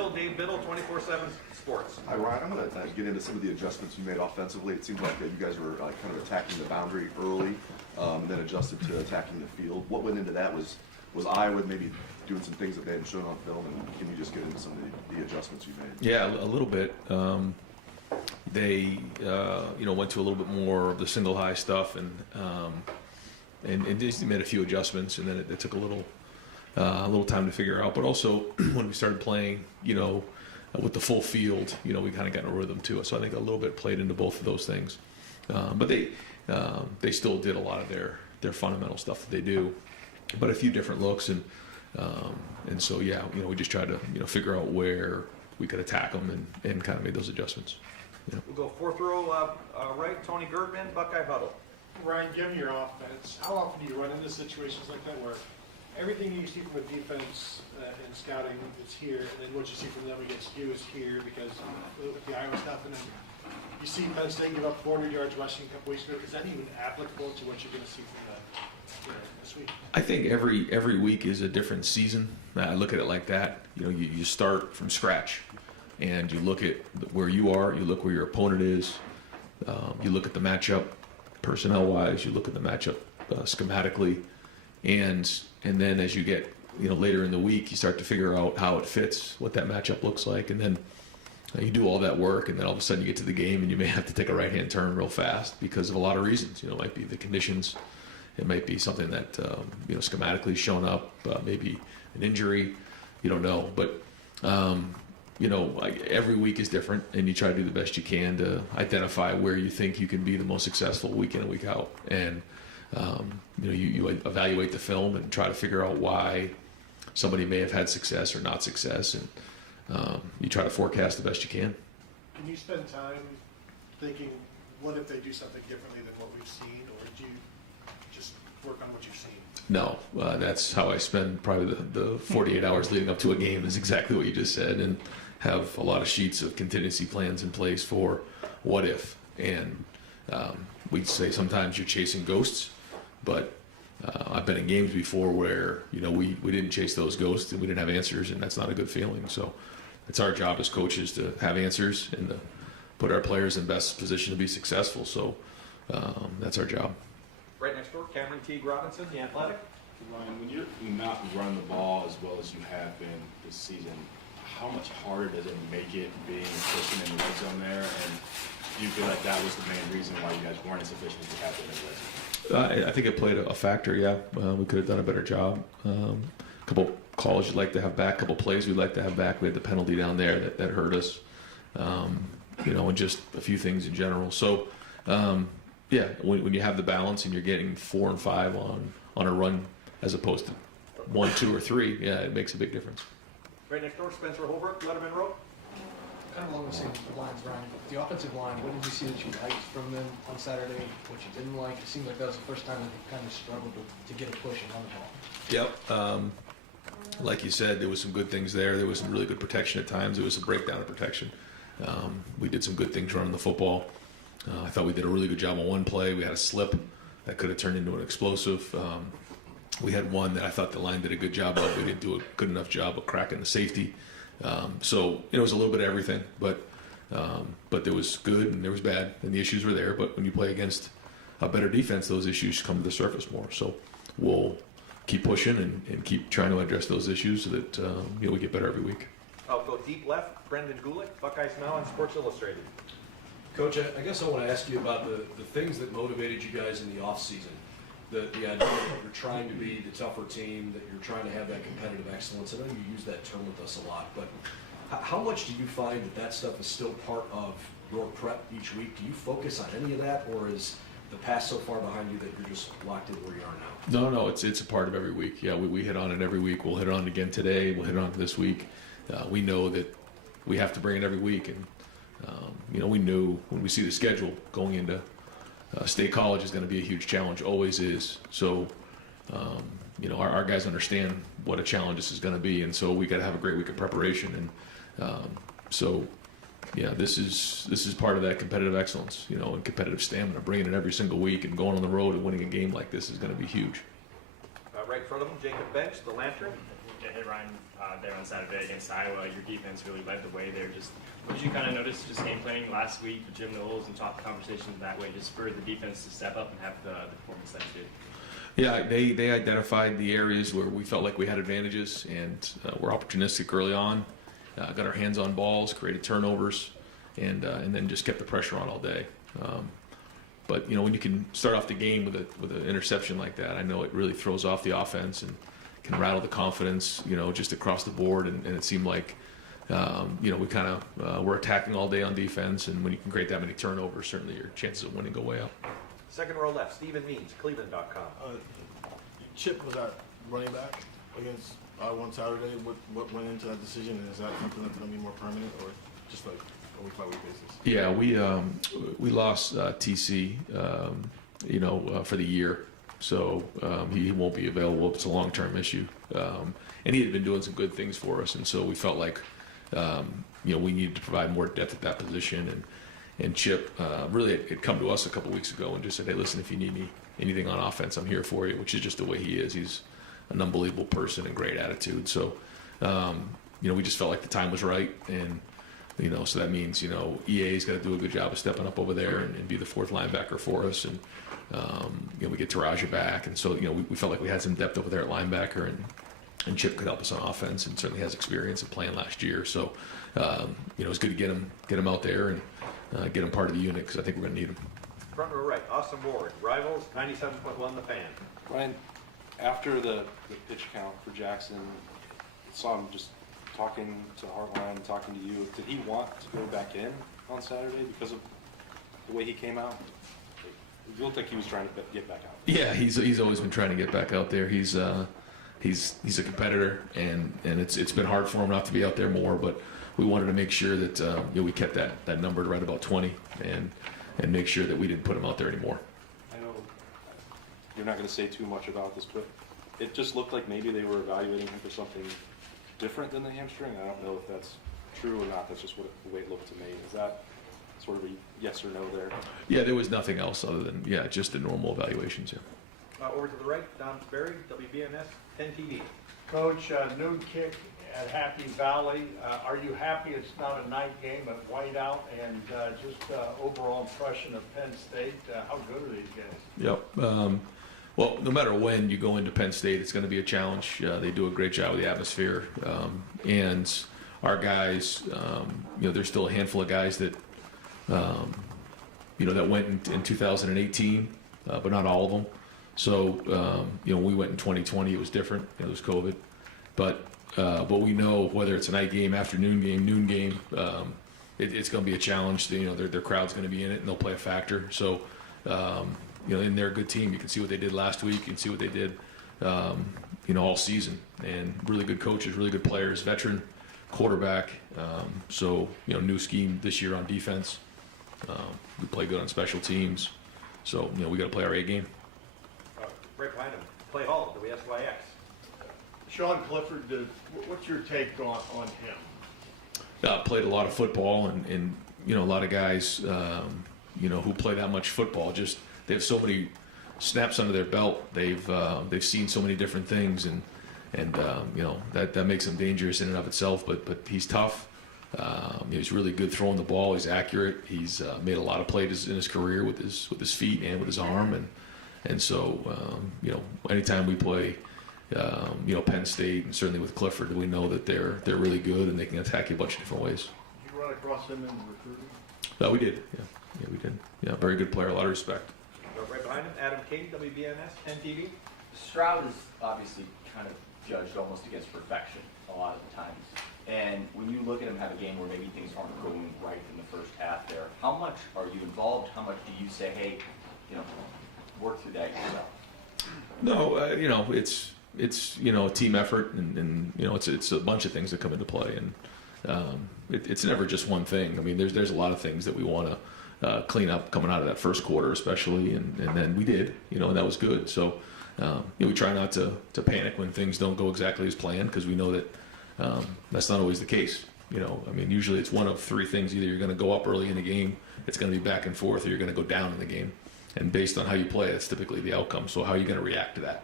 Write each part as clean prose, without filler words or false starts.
Biddle, Dave Biddle, 24/7 Sports. Hi, Ryan. I'm going to get into some of the adjustments you made offensively. It seemed like you guys were kind of attacking the boundary early, and then adjusted to attacking the field. What went into that? Was Iowa maybe doing some things that they hadn't shown on film? And can you just get into some of the adjustments you made? Yeah, a little bit. They went to a little bit more of the single high stuff, and just made a few adjustments, and then it took a little time to figure out. But also when we started playing, with the full field, we kind of got in a rhythm too. So I think a little bit played into both of those things. But they still did a lot of their fundamental stuff that they do, but a few different looks, and so we just tried to figure out where we could attack them and kind of made those adjustments. We'll go fourth row right, Tony Gertman, Buckeye Huddle. Ryan, given your offense, how often do you run into situations like that where everything you see from a defense in scouting is here, and then what you see from them against you is here, because with the Iowa stuff, and then you see Penn State give up 400 yards rushing a couple weeks ago. Is that even applicable to what you're going to see from this week? I think every week is a different season. I look at it like that. You start from scratch, and you look at where you are, you look where your opponent is, you look at the matchup personnel-wise, you look at the matchup schematically, and then as you get later in the week, you start to figure out how it fits, what that matchup looks like, and then you do all that work, and then all of a sudden you get to the game, and you may have to take a right-hand turn real fast because of a lot of reasons. It might be the conditions, it might be something that schematically shown up, maybe an injury, you don't know, but every week is different, and you try to do the best you can to identify where you think you can be the most successful week in and week out. And, you evaluate the film and try to figure out why somebody may have had success or not success, and you try to forecast the best you can. Can you spend time thinking, what if they do something differently than what we've seen, or do you just work on what you've seen? No, that's how I spend probably the 48 hours leading up to a game, is exactly what you just said, and have a lot of sheets of contingency plans in place for what if. And we'd say sometimes you're chasing ghosts, but I've been in games before where we didn't chase those ghosts and we didn't have answers, and that's not a good feeling. So it's our job as coaches to have answers and to put our players in best position to be successful. So that's our job. Right next door, Cameron Teague Robinson, The Athletic. Ryan, when you're not running the ball as well as you have been this season, how much harder does it make it being efficient in the red zone there? And do you feel like that was the main reason why you guys weren't as efficient as you have been in the red zone? I think it played a factor, yeah. We could have done a better job. A couple calls you'd like to have back, a couple plays we'd like to have back. We had the penalty down there that hurt us, and just a few things in general. So, when you have the balance and you're getting 4 and 5 on a run as opposed to 1, 2, or 3, it makes a big difference. Right next door, Spencer Holbrook, Letterman Road. Kind of along the same lines, Ryan. The offensive line, what did you see that you liked from them on Saturday? What you didn't like? It seemed like that was the first time that they kind of struggled to get a push and run the ball. Yep. Like you said, there was some good things there. There was some really good protection at times. There was a breakdown of protection. We did some good things running the football. I thought we did a really good job on one play. We had a slip that could have turned into an explosive. We had one that I thought the line did a good job of. We didn't do a good enough job of cracking the safety. So it was a little bit of everything, but there was good and there was bad, and the issues were there. But when you play against a better defense, those issues come to the surface more. So we'll keep pushing and keep trying to address those issues so that we get better every week. I'll go deep left, Brendan Gulick, Buckeyes Now on Sports Illustrated. Coach, I guess I want to ask you about the things that motivated you guys in the offseason. The idea that you're trying to be the tougher team, that you're trying to have that competitive excellence. I know you use that term with us a lot, but how much do you find that stuff is still part of your prep each week? Do you focus on any of that, or is the past so far behind you that you're just locked in where you are now? No, it's a part of every week. Yeah, we hit on it every week. We'll hit on it again today. We'll hit on it this week. We know that we have to bring it every week, and we knew when we see the schedule going into State College is going to be a huge challenge, always is. So, our guys understand what a challenge this is going to be, and so we got to have a great week of preparation. And this is part of that competitive excellence, and competitive stamina. Bringing it every single week and going on the road and winning a game like this is going to be huge. Right in front of him, Jacob Bench, The Lantern. Yeah, hey Ryan, there on Saturday against Iowa, your defense really led the way there. Just what did you kind of notice just game planning last week with Jim Knowles and talk conversations that way, just for the defense to step up and have the performance that you did? Yeah, they identified the areas where we felt like we had advantages, and were opportunistic early on. Got our hands on balls, created turnovers, and then just kept the pressure on all day. But when you can start off the game with an interception like that, I know it really throws off the offense and can rattle the confidence, just across the board. And it seemed like, we kind of were attacking all day on defense, and when you can create that many turnovers, certainly your chances of winning go way up. Second row left, Stephen Means, Cleveland.com. Chip was at running back against one Saturday. What went into that decision, and is that something that's going to be more permanent, or just like a week-by-week basis? Yeah, we lost TC, for the year, so he won't be available. It's a long-term issue, and he had been doing some good things for us, and so we felt like we needed to provide more depth at that position. And Chip really had come to us a couple weeks ago and just said, "Hey, listen, if you need me anything on offense, I'm here for you," which is just the way he is. He's an unbelievable person and great attitude. So, we just felt like the time was right, and so that means EA's got to do a good job of stepping up over there and be the fourth linebacker for us, and we get Taraja back, and so we felt like we had some depth over there at linebacker, and Chip could help us on offense, and certainly has experience of playing last year. So, it's good to get him out there and get him part of the unit, because I think we're going to need him. Front row right, Austin Ward, Rivals, 97.1 The Fan. Ryan, after the pitch count for Jackson, saw him just talking to Heartline, talking to you. Did he want to go back in on Saturday because of the way he came out? It looked like he was trying to get back out. Yeah, he's always been trying to get back out there. He's a competitor, and it's been hard for him not to be out there more. But we wanted to make sure that we kept that number right about 20, and make sure that we didn't put him out there anymore. I know you're not going to say too much about this, but it just looked like maybe they were evaluating him for something different than the hamstring. I don't know if that's true or not. That's just the way it looked to me. Is that sort of a yes or no there? Yeah, there was nothing else other than just the normal evaluations. Yeah. Over to the right, Don Sperry, WBNS 10 TV. Coach, noon kick at Happy Valley. Are you happy it's not a night game at whiteout? And just overall impression of Penn State, how good are these guys? Yep. Well, no matter when you go into Penn State, it's going to be a challenge. They do a great job with the atmosphere. And our guys, there's still a handful of guys that, that went in 2018, but not all of them. So, we went in 2020, it was different. It was COVID. But we know whether it's a night game, afternoon game, noon game, it's going to be a challenge. Their crowd's going to be in it, and they'll play a factor. So, and they're a good team. You can see what they did last week. You can see what they did, all season. And really good coaches, really good players, veteran quarterback. So, new scheme this year on defense. We play good on special teams. So, we got to play our A game. Right behind him, Clay Hall, WSYX. Sean Clifford, what's your take on him? Played a lot of football, and a lot of guys, who play that much football, just they have so many snaps under their belt. They've seen so many different things, and that makes him dangerous in and of itself. But he's tough. He's really good throwing the ball. He's accurate. He's made a lot of plays in his career with his feet and with his arm, and so anytime we play. Penn State, and certainly with Clifford, we know that they're really good and they can attack you a bunch of different ways. Did you run across him in recruiting? We did. Yeah, we did. Yeah, very good player, a lot of respect. Right behind him, Adam King, WBNS 10 TV. Stroud is obviously kind of judged almost against perfection a lot of the times. And when you look at him have a game where maybe things aren't going right in the first half there, how much are you involved? How much do you say, hey, work through that yourself? No, it's a team effort, and it's a bunch of things that come into play, and it's never just one thing. I mean, there's a lot of things that we want to clean up coming out of that first quarter, especially, and then we did, and that was good. So we try not to panic when things don't go exactly as planned, because we know that that's not always the case. Usually it's one of three things: either you're going to go up early in the game, it's going to be back and forth, or you're going to go down in the game. And based on how you play, that's typically the outcome. So how are you going to react to that?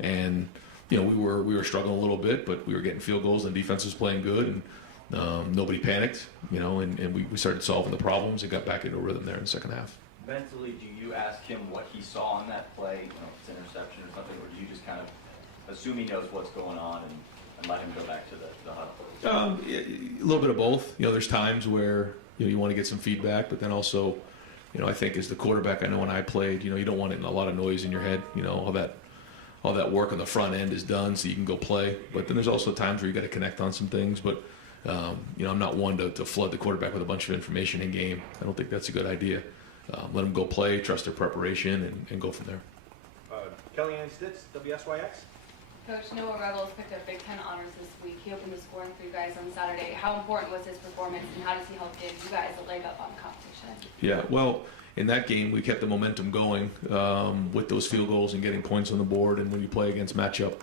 And we were struggling a little bit, but we were getting field goals and defense was playing good, and nobody panicked, and we started solving the problems and got back into a rhythm there in the second half. Mentally, do you ask him what he saw on that play, if it's an interception or something, or do you just kind of assume he knows what's going on and let him go back to the huddle? A little bit of both. There's times where you want to get some feedback, but then also, I think as the quarterback, I know when I played, you don't want a lot of noise in your head. All that work on the front end is done, so you can go play. But then there's also times where you got to connect on some things. But I'm not one to flood the quarterback with a bunch of information in game. I don't think that's a good idea. Let them go play, trust their preparation, and go from there. Kellyanne Stitz, WSYX. Coach, Noah Rebels picked up Big Ten honors this week. He opened the scoring for you guys on Saturday. How important was his performance, and how does he help give you guys a leg up on the competition? Yeah, well, in that game, we kept the momentum going with those field goals and getting points on the board. And when you play against matchup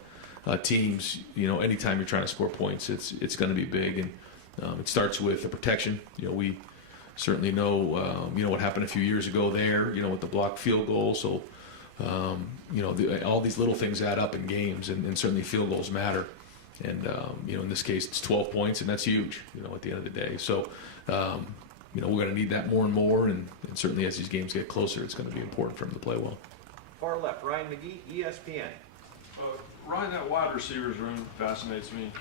teams, anytime you're trying to score points, it's going to be big. And it starts with the protection. We certainly know, what happened a few years ago there, with the blocked field goal. So, all these little things add up in games, and certainly field goals matter. And, in this case, it's 12 points, and that's huge, at the end of the day. So, we're going to need that more and more, and certainly as these games get closer, it's going to be important for him to play well. Far left, Ryan McGee, ESPN. Ryan, that wide receivers room fascinates me.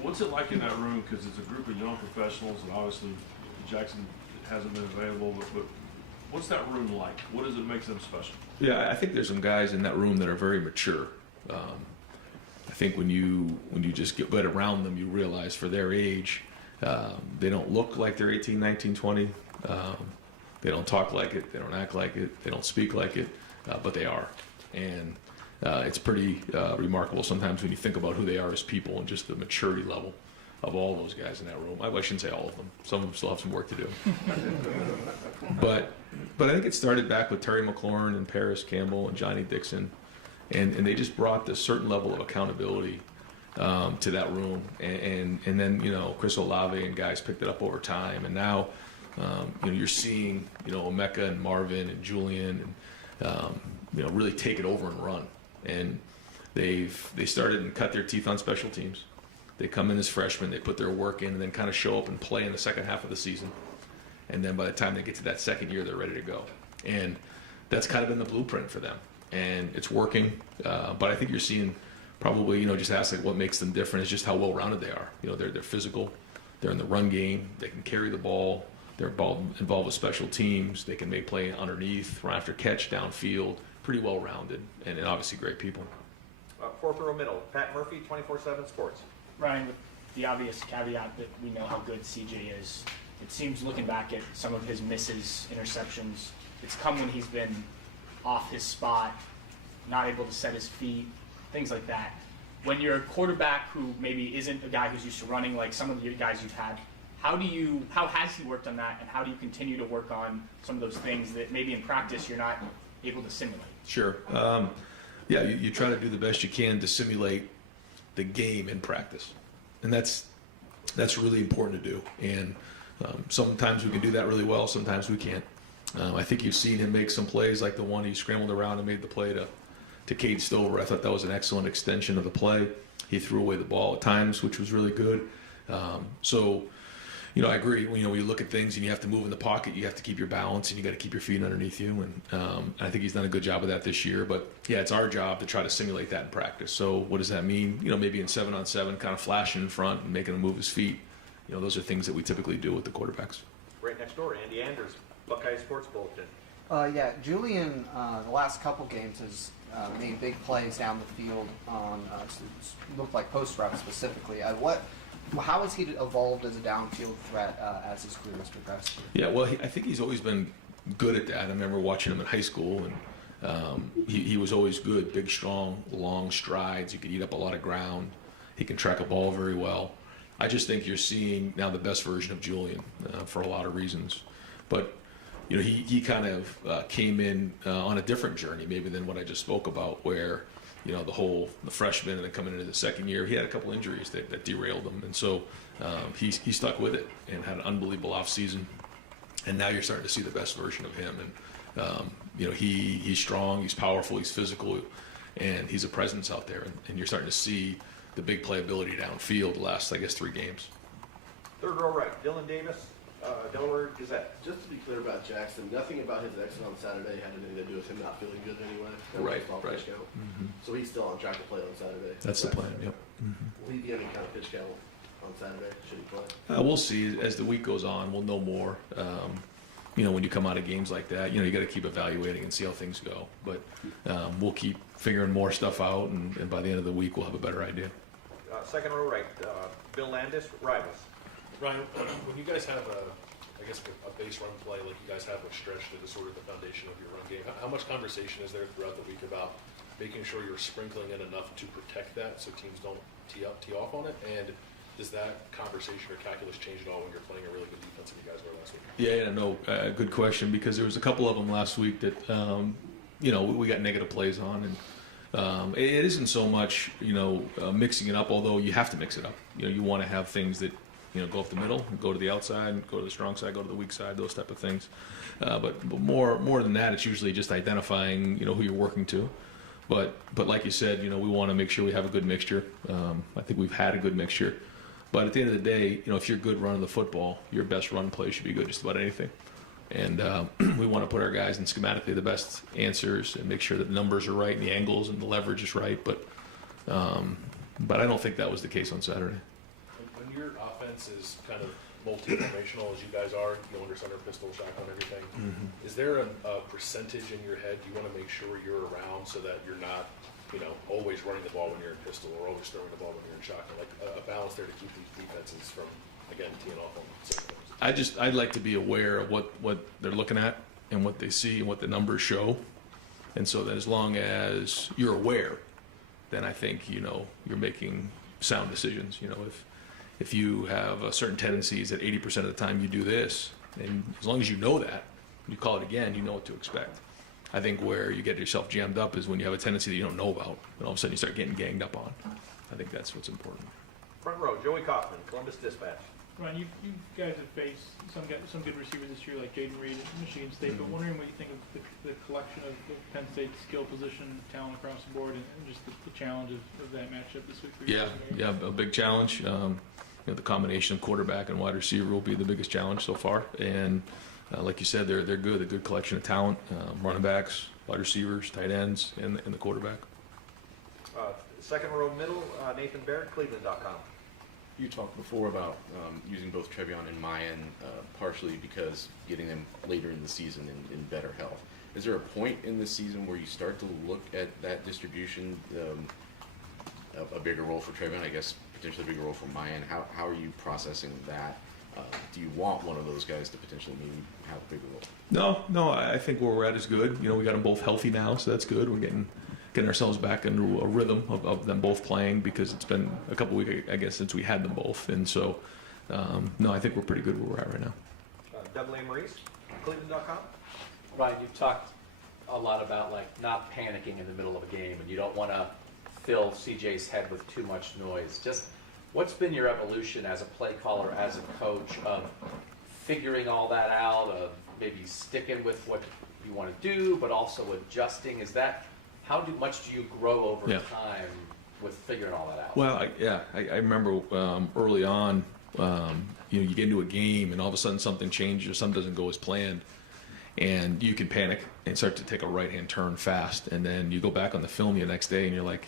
What's it like in that room? Because it's a group of young professionals, and obviously Jackson hasn't been available, but what's that room like? What does it make them special? Yeah, I think there's some guys in that room that are very mature. I think when you just get around them, you realize for their age, they don't look like they're 18, 19, 20. They don't talk like it. They don't act like it. They don't speak like it, but they are. And it's pretty remarkable sometimes when you think about who they are as people and just the maturity level of all those guys in that room. I shouldn't say all of them. Some of them still have some work to do. But I think it started back with Terry McLaurin and Paris Campbell and Johnny Dixon. And they just brought this certain level of accountability to that room. And then, Chris Olave and guys picked it up over time. And now, you're seeing, Emeka and Marvin and Julian and, really take it over and run. And they started and cut their teeth on special teams. They come in as freshmen, they put their work in, and then kind of show up and play in the second half of the season. And then by the time they get to that second year, they're ready to go. And that's kind of been the blueprint for them. And it's working. But I think you're seeing probably, just ask what makes them different is just how well-rounded they are. They're physical. They're in the run game. They can carry the ball. They're involved with special teams. They can make play underneath, run after catch, downfield. Pretty well-rounded, and obviously great people. Fourth row middle, Pat Murphy, 24/7 Sports. Ryan, with the obvious caveat that we know how good CJ is, it seems looking back at some of his misses, interceptions, it's come when he's been off his spot, not able to set his feet, things like that. When you're a quarterback who maybe isn't a guy who's used to running like some of the guys you've had, how has he worked on that, and how do you continue to work on some of those things that maybe in practice you're not able to simulate? Sure. You try to do the best you can to simulate the game in practice. And that's really important to do. And sometimes we can do that really well, sometimes we can't. I think you've seen him make some plays like the one he scrambled around and made the play to Cade Stover. I thought that was an excellent extension of the play. He threw away the ball at times, which was really good. I agree. When you look at things and you have to move in the pocket, you have to keep your balance and you got to keep your feet underneath you. And I think he's done a good job of that this year. But yeah, it's our job to try to simulate that in practice. So what does that mean? Maybe in 7-on-7, kind of flashing in front and making him move his feet. Those are things that we typically do with the quarterbacks. Right next door, Andy Anders, Buckeye Sports Bulletin. Julian, the last couple games has made big plays down the field on looked like post routes specifically. How has he evolved as a downfield threat as his career has progressed? Yeah, well, I think he's always been good at that. I remember watching him in high school, and he was always good, big, strong, long strides. He could eat up a lot of ground. He can track a ball very well. I just think you're seeing now the best version of Julian for a lot of reasons. But, he kind of came in on a different journey maybe than what I just spoke about, where the freshman and then coming into the second year, he had a couple injuries that derailed him. And so he stuck with it and had an unbelievable offseason. And now you're starting to see the best version of him. And, he's strong, he's powerful, he's physical. and he's a presence out there, and you're starting to see the big playability downfield the last, I guess, 3 games. Third row right, Dylan Davis, Delaware Gazette. Just to be clear about Jackson, nothing about his exit on Saturday had anything to do with him not feeling good anyway. That was Right, just all right. pitch count. Mhm. So he's still on track to play on Saturday. That's the plan, yep. Will he be any kind of pitch count on Saturday? Should he play? We'll see as the week goes on. We'll know more. When you come out of games like that, you got to keep evaluating and see how things go. But we'll keep figuring more stuff out, and by the end of the week, we'll have a better idea. Second row right, Bill Landis, Rivals. Ryan, when you guys have a base run play like you guys have with stretch that is sort of the foundation of your run game, how much conversation is there throughout the week about making sure you're sprinkling in enough to protect that so teams don't tee off on it? And does that conversation or calculus change at all when you're playing a really good defense that you guys were last week? Yeah, no, good question, because there was a couple of them last week that we got negative plays on, and it isn't so much mixing it up, although you have to mix it up. You want to have things that go up the middle, go to the outside, go to the strong side, go to the weak side, those type of things. But more than that, it's usually just identifying who you're working to. But like you said, we want to make sure we have a good mixture. I think we've had a good mixture. But at the end of the day, if you're good running the football, your best run play should be good just about anything. And we want to put our guys in schematically the best answers and make sure that the numbers are right and the angles and the leverage is right. But I don't think that was the case on Saturday. When your offense is kind of multi-formational as you guys are, under center, pistol, shotgun, everything, is there a percentage in your head you want to make sure you're around so that you're not always running the ball when you're in pistol or always throwing the ball when you're in shotgun, like a balance there to keep these defenses from, again, teeing off on certain things? I'd like to be aware of what they're looking at and what they see and what the numbers show. And so that as long as you're aware, then I think, you're making sound decisions. If you have certain tendencies that 80% of the time you do this, and as long as you know that, you call it again, you know what to expect. I think where you get yourself jammed up is when you have a tendency that you don't know about, and all of a sudden you start getting ganged up on. I think that's what's important. Front row, Joey Kaufman, Columbus Dispatch. Ron, you guys have faced some good receivers this year, like Jaden Reed at Michigan State, but wondering what you think of the collection of Penn State's skill position talent across the board, and just the challenge of that matchup this week for you. Yeah, a big challenge. The combination of quarterback and wide receiver will be the biggest challenge so far. And like you said, they're good. A good collection of talent, running backs, wide receivers, tight ends, and the quarterback. Second row middle, Nathan Barrett, Cleveland.com. You talked before about using both Trevion and Mayan partially because getting them later in the season in better health. Is there a point in the season where you start to look at that distribution, a bigger role for Trevion, I guess potentially a bigger role for Mayan? How are you processing that? Do you want one of those guys to potentially maybe have a bigger role? No, I think where we're at is good. We got them both healthy now, so that's good. We're getting ourselves back into a rhythm of them both playing because it's been a couple weeks, I guess, since we had them both. And so, no, I think we're pretty good where we're at right now. Doug Maurice, Cleveland.com. Ryan, you've talked a lot about not panicking in the middle of a game, and you don't want to fill CJ's head with too much noise. Just what's been your evolution as a play caller, as a coach, of figuring all that out, of maybe sticking with what you want to do, but also adjusting? How much do you grow over time with figuring all that out? Well, I remember early on, you get into a game and all of a sudden something changes or something doesn't go as planned, and you can panic and start to take a right-hand turn fast, and then you go back on the film the next day and you're like,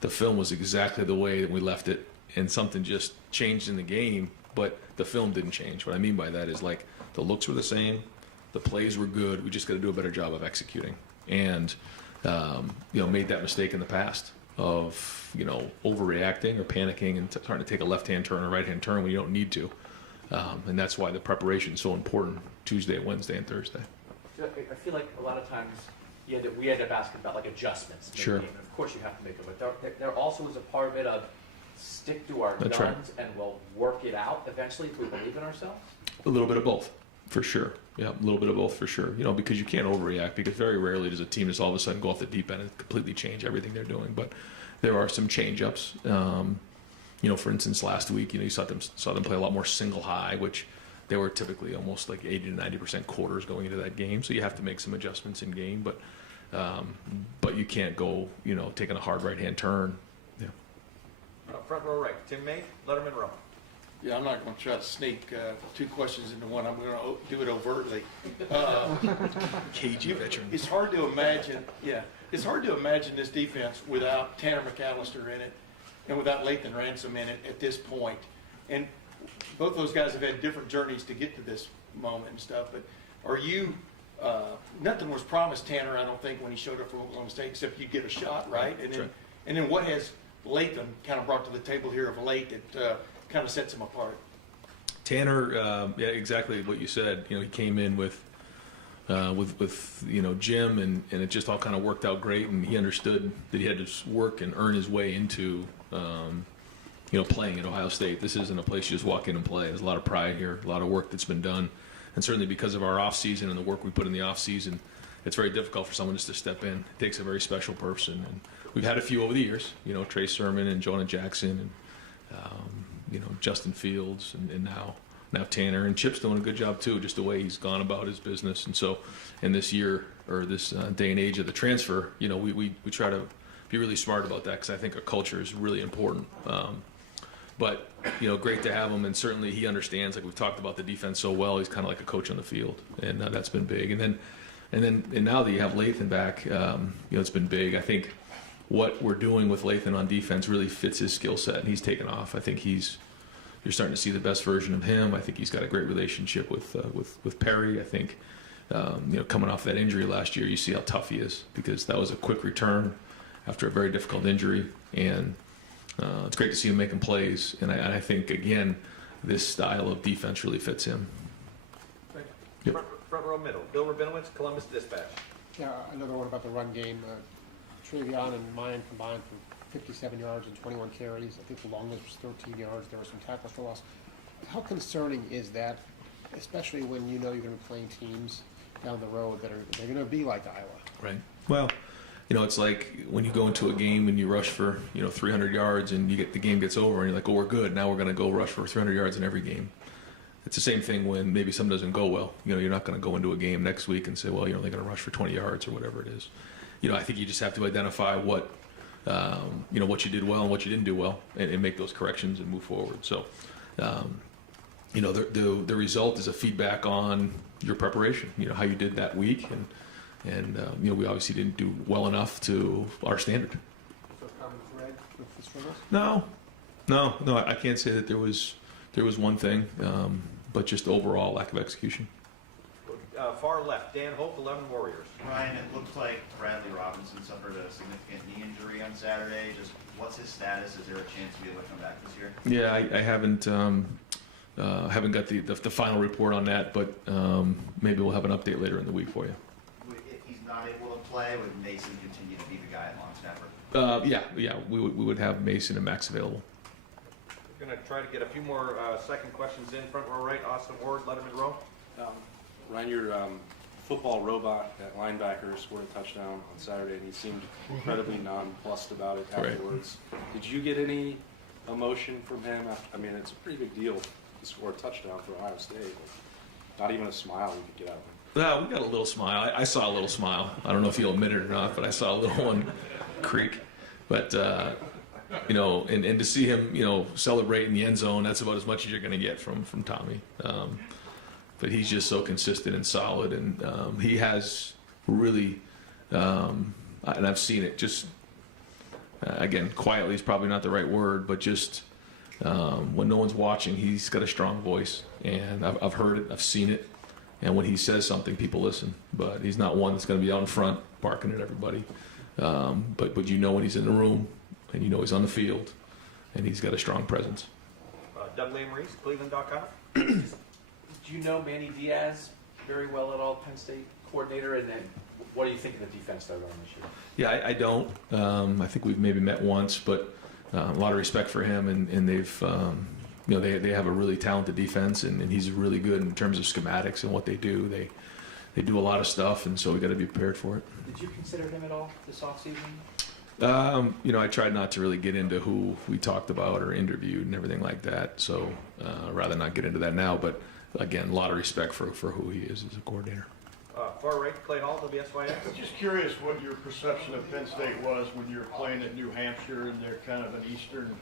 the film was exactly the way that we left it, and something just changed in the game, but the film didn't change. What I mean by that is the looks were the same, the plays were good, we just got to do a better job of executing. And made that mistake in the past of, overreacting or panicking and trying to take a left-hand turn or right-hand turn when you don't need to. And that's why the preparation is so important Tuesday, Wednesday, and Thursday. I feel like a lot of times we end up asking about adjustments. Sure. And of course you have to make them, but there also is a part of it of stick to our That's guns right. and we'll work it out eventually if we believe in ourselves. A little bit of both, for sure. Yeah, a little bit of both for sure. Because you can't overreact, because very rarely does a team just all of a sudden go off the deep end and completely change everything they're doing. But there are some change-ups. For instance, last week, you saw them play a lot more single high, which they were typically almost 80 to 90% quarters going into that game. So you have to make some adjustments in game. But But you can't go, taking a hard right-hand turn. Yeah. Front row right, Tim May, Letterman Row. Yeah, I'm not going to try to sneak two questions into one. I'm going to do it overtly. KG veteran. It's hard to imagine, it's hard to imagine this defense without Tanner McAllister in it and without Lathan Ransom in it at this point. And both those guys have had different journeys to get to this moment and stuff. But are you, nothing was promised Tanner, I don't think, when he showed up for Oklahoma State, except you get a shot, right? And then what has Lathan kind of brought to the table here of late that kind of sets him apart? Tanner, yeah, exactly what you said. He came in with Jim, and it just all kind of worked out great, and he understood that he had to work and earn his way into playing at Ohio State. This isn't a place you just walk in and play. There's a lot of pride here, a lot of work that's been done, and certainly because of our off season and the work we put in the off season, it's very difficult for someone just to step in. It takes a very special person, and we've had a few over the years. Trey Sermon and Jonah Jackson and Justin Fields, and now Tanner, and Chip's doing a good job too, just the way he's gone about his business. And so in this year, or this day and age of the transfer, we try to be really smart about that, because I think a culture is really important. But great to have him, and certainly he understands, like we've talked about the defense so well, he's kind of like a coach on the field, and that's been big. And now that you have Lathan back, it's been big. I think what we're doing with Lathan on defense really fits his skill set, and he's taken off. I think you're starting to see the best version of him. I think he's got a great relationship with Perry. I think coming off that injury last year, you see how tough he is, because that was a quick return after a very difficult injury, and it's great to see him making plays. And I think again, this style of defense really fits him. Yep. Front row middle, Bill Rabinowitz, Columbus Dispatch. Yeah, another one about the run game. Trevion and Mayan combined for 57 yards and 21 carries. I think the longest was 13 yards. There were some tackles for loss. How concerning is that, especially when you're going to be playing teams down the road that they're going to be like Iowa? Right. Well, it's like when you go into a game and you rush for 300 yards, and the game gets over, and you're like, oh, we're good. Now we're going to go rush for 300 yards in every game. It's the same thing when maybe something doesn't go well. You're not going to go into a game next week and say, well, you're only going to rush for 20 yards or whatever it is. I think you just have to identify what you did well and what you didn't do well, and make those corrections and move forward. So, the result is a feedback on your preparation. How you did that week, and we obviously didn't do well enough to our standard. So common thread with the struggles? No, I can't say that there was one thing, but just overall lack of execution. Far left, Dan Hope, 11 Warriors. Ryan, it looked like Bradley Robinson suffered a significant knee injury on Saturday. Just what's his status? Is there a chance to be able to come back this year? Yeah, I haven't got the final report on that, but maybe we'll have an update later in the week for you. If he's not able to play, would Mason continue to be the guy at long snapper? Yeah, we would have Mason and Max available. We're going to try to get a few more second questions in. Front row right, Austin Ward, Letterman Row. Ryan, your football robot at linebacker scored a touchdown on Saturday, and he seemed incredibly nonplussed about it afterwards. Right. Did you get any emotion from him? I mean, it's a pretty big deal to score a touchdown for Ohio State. Not even a smile you could get out of him. Well, we got a little smile. I saw a little smile. I don't know if he'll admit it or not, but I saw a little one creak. But, and to see him, celebrate in the end zone, that's about as much as you're going to get from Tommy. But he's just so consistent and solid, and he has really, and I've seen it, just, again, quietly is probably not the right word, but just when no one's watching, he's got a strong voice, and I've heard it, I've seen it, and when he says something, people listen, but he's not one that's going to be out in front barking at everybody, but when he's in the room, and he's on the field, and he's got a strong presence. Doug Lamreese, Cleveland.com. Do you know Manny Diaz very well at all, Penn State coordinator? And then what do you think of the defense they're running this year? Yeah, I don't. I think we've maybe met once, but a lot of respect for him, and they've, they have a really talented defense, and he's really good in terms of schematics and what they do. They do a lot of stuff, and so we got to be prepared for it. Did you consider him at all this offseason? I tried not to really get into who we talked about or interviewed and everything like that, so I'd rather not get into that now, but again, a lot of respect for who he is as a coordinator. Far right, Clay Hall, WSYX. Just curious what your perception of Penn State was when you were playing at New Hampshire and they're kind of an Eastern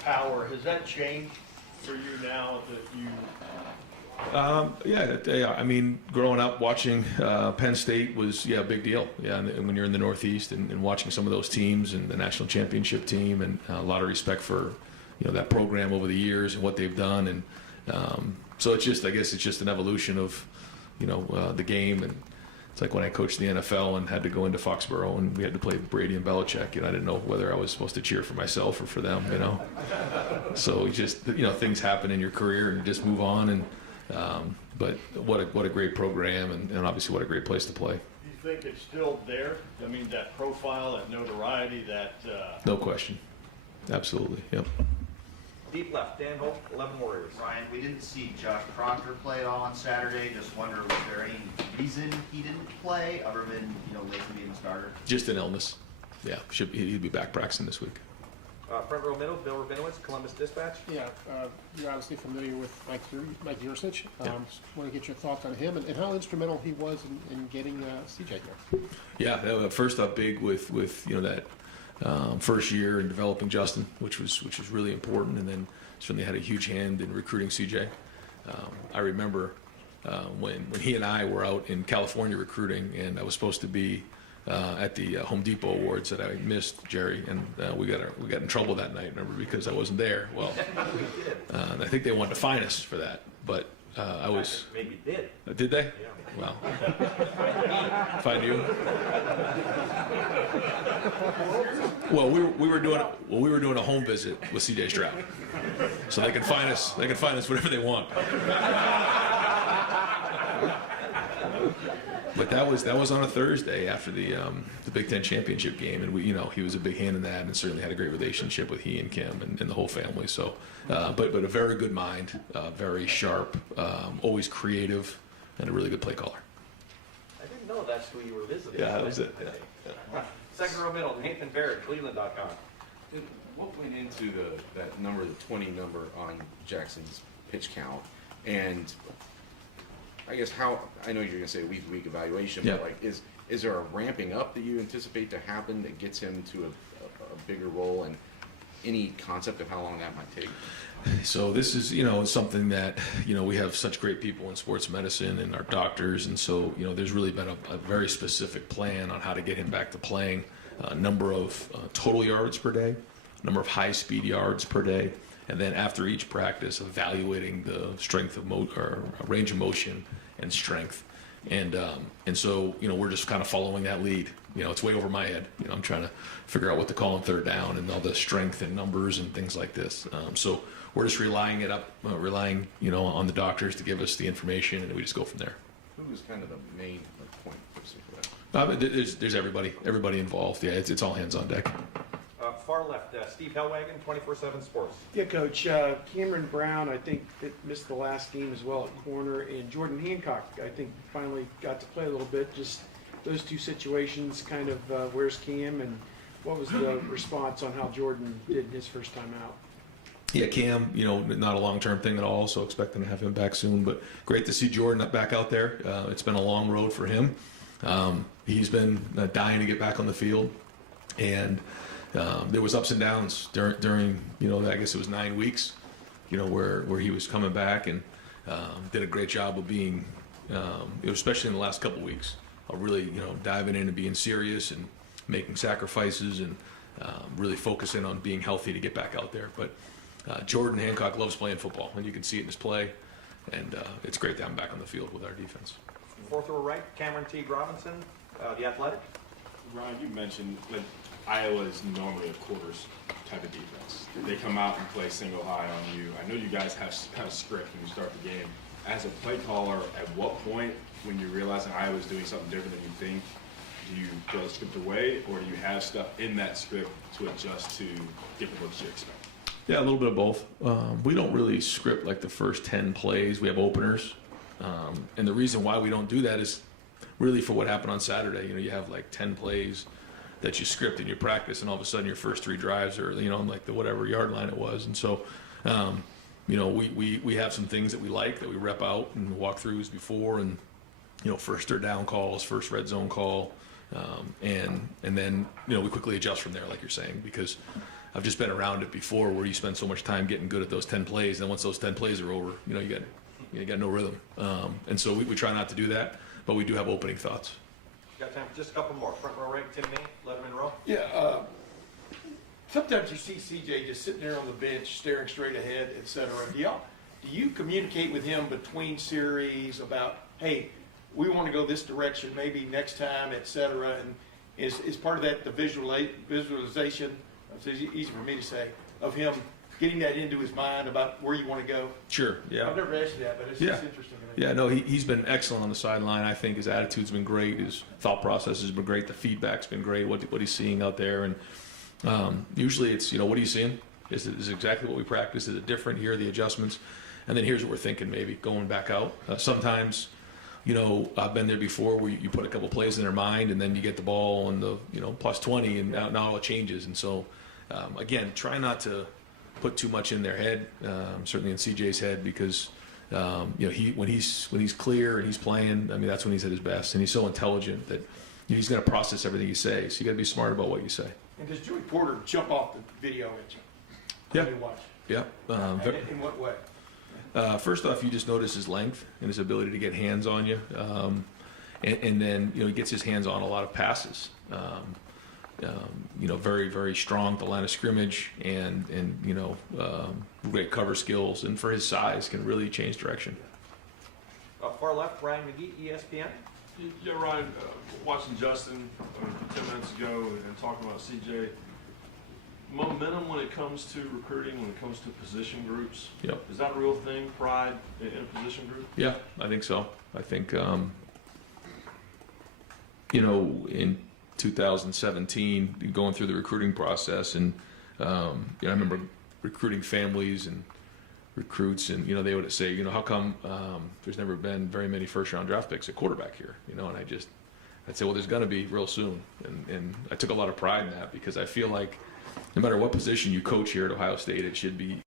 power. Has that changed for you now that you... Yeah, I mean, growing up watching Penn State was a big deal. Yeah, and when you're in the Northeast and watching some of those teams and the national championship team, and a lot of respect for that program over the years and what they've done, and so it's just, I guess it's just an evolution of the game. And it's like when I coached the NFL and had to go into Foxborough and we had to play Brady and Belichick, I didn't know whether I was supposed to cheer for myself or for them, So you just things happen in your career and you just move on. And but what a great program, and obviously what a great place to play. Do you think it's still there? I mean, that profile, that notoriety, that... No question. Absolutely, yep. Deep left, Dan Holt, 11 Warriors. Ryan, we didn't see Josh Proctor play at all on Saturday. Just wonder, was there any reason he didn't play other than, Latham being the starter? Just an illness. Yeah, he'd be back practicing this week. Front row middle, Bill Rabinowitz, Columbus Dispatch. Yeah, you're obviously familiar with Mike Yursich. Just want to get your thoughts on him and how instrumental he was in getting CJ here. Yeah, first up big with that first year in developing Justin, which was really important, and then certainly had a huge hand in recruiting CJ. I remember when he and I were out in California recruiting, and I was supposed to be at the Home Depot Awards that I missed, Jerry, and we got in trouble that night, remember, because I wasn't there. Well, I think they wanted to fine us for that, but I was... Maybe did. Did they? Yeah. Well, fine you. Well, we were doing a home visit with C.J. Stroud, so they can fine us. They can fine us whatever they want. But that was on a Thursday after the Big Ten championship game, and he was a big hand in that, and certainly had a great relationship with he and Kim and the whole family. So, but a very good mind, very sharp, always creative, and a really good play caller. I didn't know that's who you were visiting. Yeah, that was it. Yeah. Second row middle, Nathan Barrett, Cleveland.com. What went into that number, the 20 number on Jackson's pitch count, and I guess I know you're going to say week-to-week evaluation, Yeah. but is there a ramping up that you anticipate to happen that gets him to a bigger role, and any concept of how long that might take? So this is, something that, we have such great people in sports medicine and our doctors, and so, there's really been a very specific plan on how to get him back to playing, number of total yards per day, number of high-speed yards per day, and then after each practice, evaluating the strength of range of motion and strength. And so, we're just kind of following that lead. It's way over my head. I'm trying to figure out what to call on third down and all the strength and numbers and things like this. So we're just relying on the doctors to give us the information, and we just go from there. Who is kind of the main point person for that? There's everybody involved. Yeah, it's all hands on deck. Far left, Steve Hellwagon, 24/7 Sports. Yeah, Coach. Cameron Brown, I think, missed the last game as well at corner, and Jordan Hancock, I think, finally got to play a little bit. Just those two situations, kind of where's Cam, and what was the response on how Jordan did his first time out? Yeah, Cam, not a long-term thing at all, so expecting to have him back soon. But great to see Jordan back out there. It's been a long road for him. He's been dying to get back on the field, and there was ups and downs during I guess it was 9 weeks, where he was coming back and did a great job of being, especially in the last couple weeks, of really diving in and being serious and making sacrifices and really focusing on being healthy to get back out there. But Jordan Hancock loves playing football, and you can see it in his play, and it's great to have him back on the field with our defense. Fourth row right, Cameron T. Robinson, The Athletic. Ryan, you mentioned that Iowa is normally a quarters type of defense. They come out and play single high on you. I know you guys have kind of script when you start the game. As a play caller, at what point, when you realize that Iowa's doing something different than you think, do you throw the script away, or do you have stuff in that script to adjust to different looks you expect? Yeah, a little bit of both. We don't really script like the first 10 plays. We have openers. And the reason why we don't do that is really for what happened on Saturday. You have like 10 plays that you script in your practice, and all of a sudden your first 3 drives are, on like the whatever yard line it was. And so, we have some things that we like that we rep out and walk throughs before, and first third down calls, first red zone call, and then we quickly adjust from there, like you're saying, because I've just been around it before, where you spend so much time getting good at those 10 plays, and once those 10 plays are over, you got no rhythm, and so we try not to do that, but we do have opening thoughts. Got time for just a couple more. Front row right, Tim May, Letterman row. Yeah, sometimes you see CJ just sitting there on the bench, staring straight ahead, et cetera. Do you communicate with him between series about, hey, we want to go this direction, maybe next time, et cetera, and is part of that the visualization, it's easy for me to say, of him getting that into his mind about where you want to go? Sure, yeah. I've never asked you that, but it's just interesting. Yeah, no, he's been excellent on the sideline. I think his attitude's been great. His thought process has been great. The feedback's been great, what he's seeing out there. And usually it's, what are you seeing? Is it exactly what we practice? Is it different? Here are the adjustments. And then here's what we're thinking, maybe going back out. Sometimes, I've been there before, where you put a couple plays in their mind, and then you get the ball on the, plus 20, and now it changes. And so, again, try not to put too much in their head, certainly in CJ's head, because when he's clear and he's playing, that's when he's at his best, and he's so intelligent that he's going to process everything you say. So you got to be smart about what you say. And does Joey Porter jump off the video at you? Yeah. When you watch? Yeah. In what way? First off, you just notice his length and his ability to get hands on you, and then he gets his hands on a lot of passes. Very, very strong at the line of scrimmage, and great cover skills, and for his size can really change direction. Far left, Ryan McGee, ESPN. Yeah, Ryan, watching Justin 10 minutes ago and talking about CJ, momentum when it comes to recruiting, when it comes to position groups. Yep. Is that a real thing, pride in a position group? Yeah, I think so. I think, in 2017, going through the recruiting process, and I remember recruiting families and recruits, and they would say, how come there's never been very many first-round draft picks at quarterback here? And I'd say, well, there's going to be real soon, and I took a lot of pride in that, because I feel like no matter what position you coach here at Ohio State, it should be